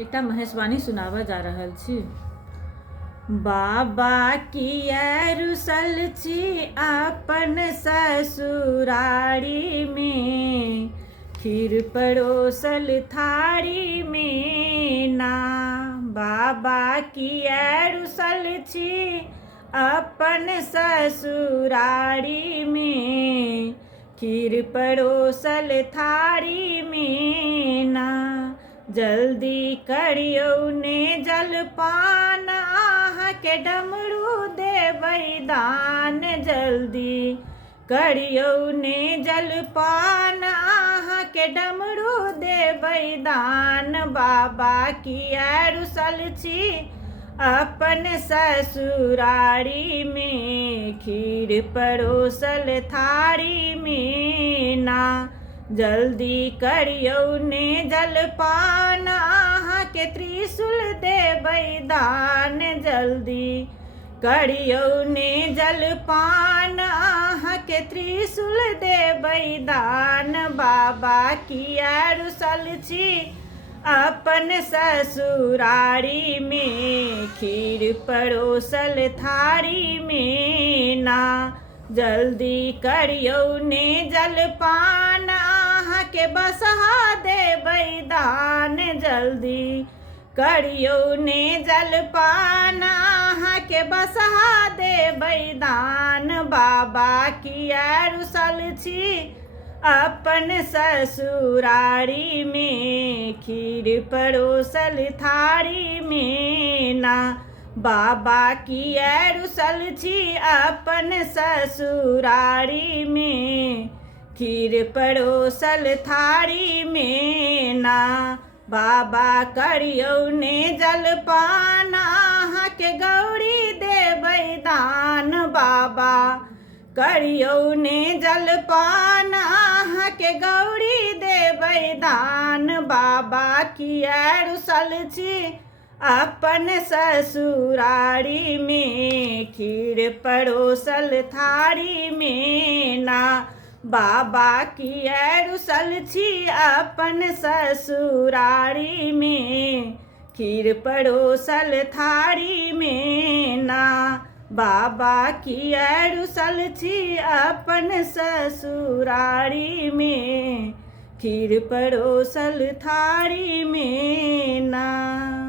एकटा महेशवाणी सुनाबऽ जा रहल छी। बाबा किया रुसल छी अपन ससुरारी में, खीर परोसल थारी में ना। बाबा किया रुसल छी अपन ससुरारी में, खीर परोसल थारी में ना। जल्दी करियौ ने जलपान, अहाँके डमरू देबै दान। जल्दी करियौ ने जलपान, अहाँके डमरू देबै दान। बाबा किया रुसल छी अपन ससुरारी में, खीर परोसल थारी में ना। जल्दी करियौ ने जलपान, अहाँके त्रिशूल देबै दान। जल्दी करियौ ने जलपान, अहाँके त्रिशूल देबै दान। बाबा किया रुसल छी अपन ससुरारी में, खीर परोसल थारी में ना। जल्दी करियौ ने जलपान, अहाँके बसहा देबै दान। जल्दी करियौ ने जलपान, अहाँके बसहा देबै दान। बाबा किया रुसल छी अपन ससुरारी में, खीर परोसल थारी में ना। बाबा किया रुसल छी अपन ससुरारी में, खीर परोसल थारी में ना। बाबा करियौ ने जलपान, अहाँके गौरी देबै दान। बाबा करियौ ने जलपान, अहाँके गौरी देबै दान। बाबा किया रुसल छी अपन ससुरारी में, खीर परोसल थारी में ना। बाबा किया रुसल छी अपन ससुरारी में, खीर परोसल थारी में ना। बाबा किया रुसल छी अपन ससुरारी में, खीर परोसल थारी में ना।